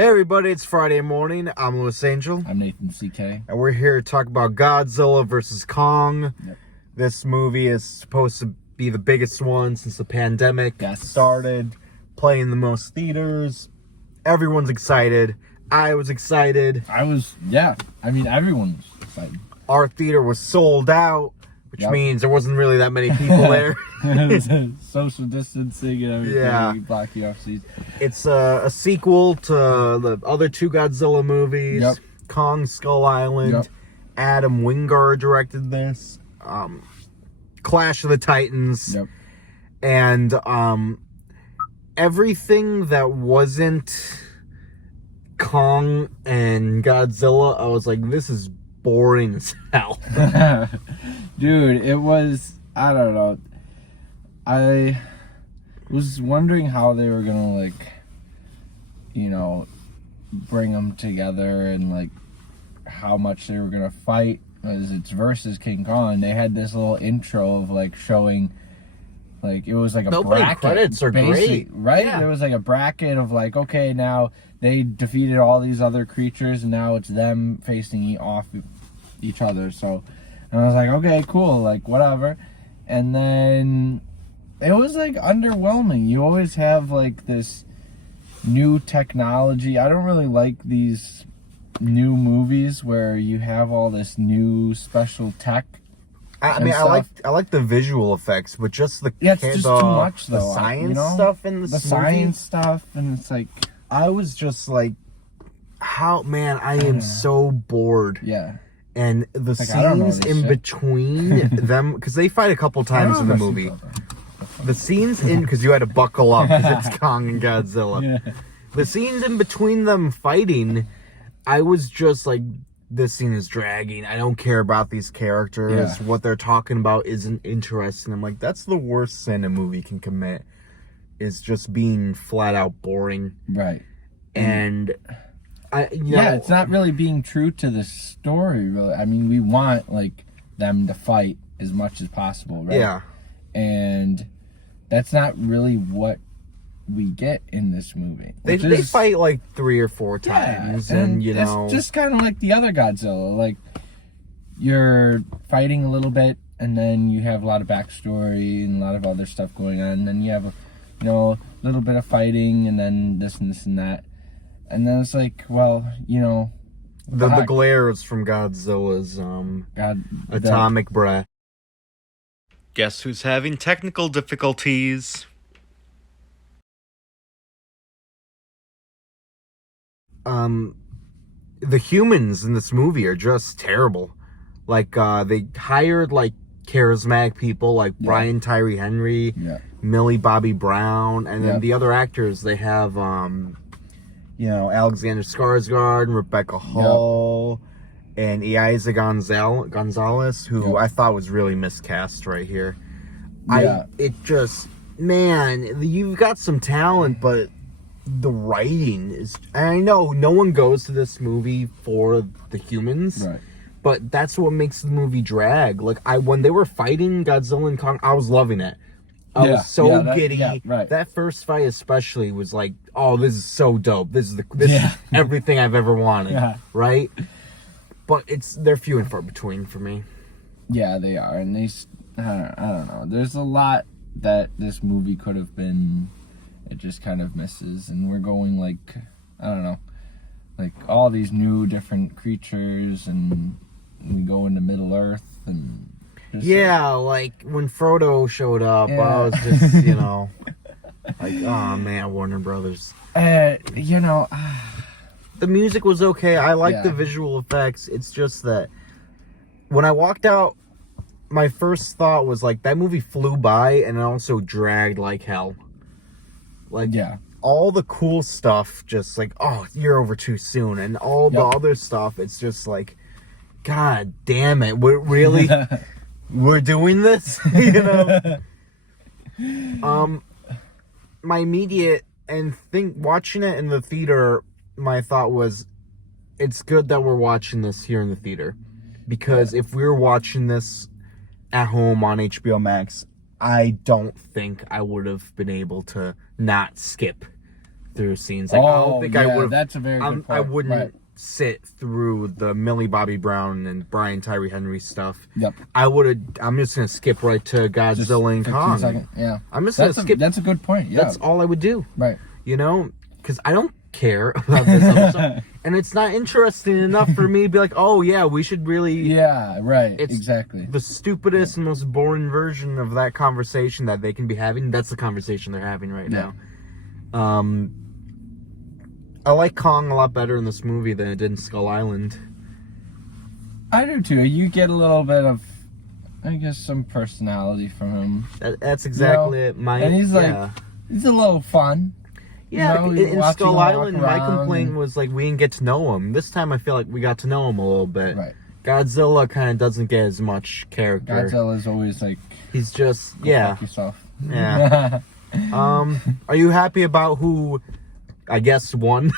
Hey everybody, it's Friday morning. I'm Louis Angel. I'm Nathan CK. And we're here to talk about Godzilla vs. Kong. Yep. This movie is supposed to be the biggest one since the pandemic started, playing the most theaters. Everyone's excited. I was excited. Everyone was excited. Our theater was sold out, which means there wasn't really that many people there. Social distancing and everything. Yeah. Blocking off seats. It's a sequel to the other two Godzilla movies. Yep. Kong Skull Island. Yep. Adam Wingard directed this. Clash of the Titans. Yep. And everything that wasn't Kong and Godzilla, I was like, this is boring as hell. Dude, it was, I don't know. I was wondering how they were gonna, bring them together and, how much they were gonna fight. As it's versus King Kong. They had this little intro of, showing, it was like a bracket. Credits are great. Right? Yeah. There was, a bracket of, okay, now they defeated all these other creatures, and now it's them facing off each other. So, and I was like, okay, cool, whatever. And then it was underwhelming. You always have this new technology. I don't really like these new movies where you have all this new special tech. I like the visual effects, but just it's just too much though. The science stuff in the science stuff, and it's I was just how I am so bored. Yeah. And the scenes in between them, because they fight a couple times in the movie. The scenes because you had to buckle up because it's Kong and Godzilla. Yeah. The scenes in between them fighting, I was just this scene is dragging. I don't care about these characters. Yeah. What they're talking about isn't interesting. I'm that's the worst sin a movie can commit, is just being flat out boring. Right. And it's not really being true to the story, really. I mean, we want them to fight as much as possible, right? Yeah. And that's not really what we get in this movie. They fight 3 or 4 times, and it's just kind of like the other Godzilla. You're fighting a little bit, and then you have a lot of backstory and a lot of other stuff going on, and then you have a little bit of fighting, and then this and this and that. And then it's the glares from Godzilla's atomic breath. Guess who's having technical difficulties? The humans in this movie are just terrible. They hired charismatic people Brian Tyree Henry, Millie Bobby Brown, and then the other actors they have Alexander Skarsgård and Rebecca Hall and Eiza Gonzalez, who I thought was really miscast right here. You've got some talent, but the writing is... And I know no one goes to this movie for the humans, right, but that's what makes the movie drag. When they were fighting Godzilla and Kong, I was loving it. I was so giddy. Yeah, right. That first fight especially was oh, this is so dope. This is everything I've ever wanted, right? But they're few and far between for me. Yeah, they are, and I don't know. There's a lot that this movie could have been. It just kind of misses, and we're going I don't know, all these new different creatures, and we go into Middle Earth, and when Frodo showed up, I was just oh man, Warner Brothers. The music was okay. I like the visual effects. It's just that when I walked out, my first thought was that movie flew by, and it also dragged like hell. All the cool stuff just oh, you're over too soon, and all the other stuff, it's just God damn it, we're really we're doing this. My immediate watching it in the theater, my thought was, it's good that we're watching this here in the theater, because if we were watching this at home on HBO Max, I don't think I would have been able to not skip through scenes. Like, I don't think I would. That's a very good point. I wouldn't Right. sit through the Millie Bobby Brown and Brian Tyree Henry stuff. Yep. I'm just gonna skip right to Godzilla and 15 Kong. seconds. Yeah. I'm just gonna skip. That's a good point. Yeah. That's all I would do. Right. You know, because I don't care about this other stuff, and it's not interesting enough for me to be like, oh yeah, we should really. Yeah. Right. It's exactly. The stupidest and most boring version of that conversation that they can be having. That's the conversation they're having right now. I like Kong a lot better in this movie than I did in Skull Island. I do too. You get a little bit of, I guess, some personality from him. That's exactly it. And he's like, he's a little fun. Yeah, you know, in Skull Island, my around complaint was like we didn't get to know him. This time, I feel like we got to know him a little bit. Right. Godzilla kind of doesn't get as much character. Godzilla's always like, he's just fuck yourself. Yeah. Are you happy about who? I guess won.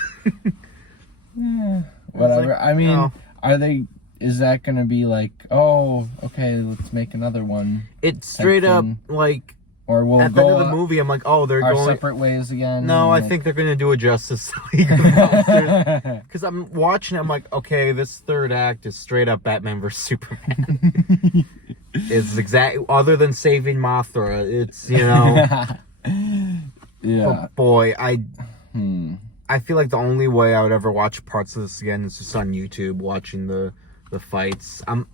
Yeah, whatever. Like, I mean, are they? Is that gonna be like, oh, okay, let's make another one? It's straight up like. Or we'll at the end of the movie, I'm like, oh, they're our going separate ways again. No, I think they're gonna do a Justice League because I'm watching it. I'm like, okay, this third act is straight up Batman vs Superman. It's exactly other than saving Mothra. It's yeah. But boy, I feel like the only way I would ever watch parts of this again is just on YouTube, watching the fights. I'm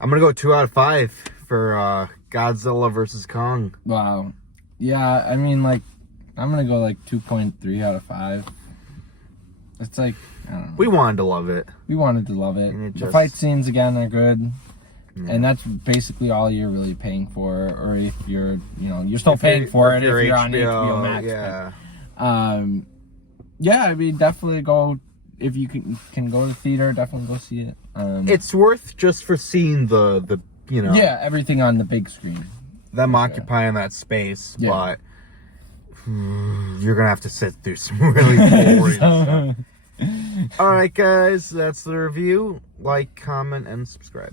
gonna go 2 out of 5 for Godzilla versus Kong. Wow. Yeah, I mean, like, I'm gonna go like 2.3 out of 5. It's like, I don't know. We wanted to love it. We wanted to love it. And The fight scenes again are good. Yeah. And that's basically all you're really paying for, or if you're, you're still paying for it if you're on HBO Max. Yeah. But, yeah, I mean, definitely go, if you can go to the theater, definitely go see it. It's worth just for seeing the yeah, everything on the big screen. Them occupying that space, Yeah. but you're gonna have to sit through some really boring stuff. All right, guys, that's the review. Like, comment, and subscribe.